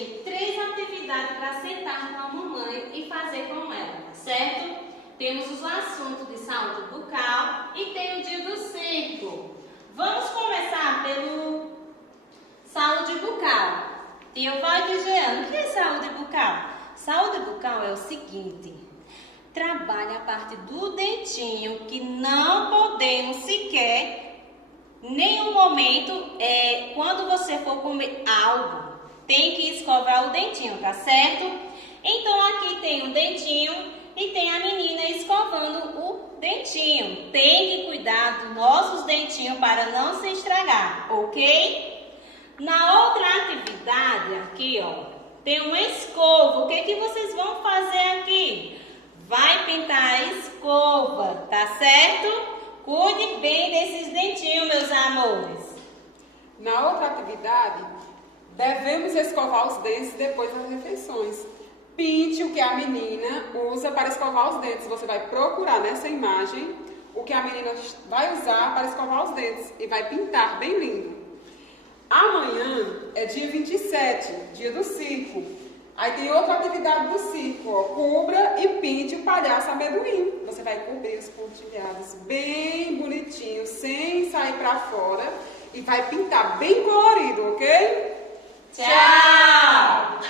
tem 3 atividades para sentar com a mamãe e fazer com ela, certo? Temos os assuntos de saúde bucal e tem o dia do circo. Vamos começar pelo saúde bucal. Tia Valde e Jeane, o que é saúde bucal? Saúde bucal é o seguinte: trabalha a parte do dentinho que não podemos sequer, em nenhum momento, quando você for comer algo, tem que escovar o dentinho, tá certo? Então aqui tem o dentinho e tem a menina escovando o dentinho. Tem que cuidar dos nossos dentinhos para não se estragar, ok? Na outra atividade aqui, ó, tem uma escova. O que vocês vão fazer aqui? Vai pintar a escova, tá certo? Cuide bem desses dentinhos, meus amores. Na outra atividade, devemos escovar os dentes depois das refeições. Pinte o que a menina usa para escovar os dentes. Você vai procurar nessa imagem o que a menina vai usar para escovar os dentes e vai pintar bem lindo. Amanhã é dia 27, dia do circo. Aí tem outra atividade do circo, ó. Cubra e pinte o palhaço amendoim. Você vai cobrir os pontilhados bem bonitinho, sem sair para fora. E vai pintar bem colorido, ok? Tchau!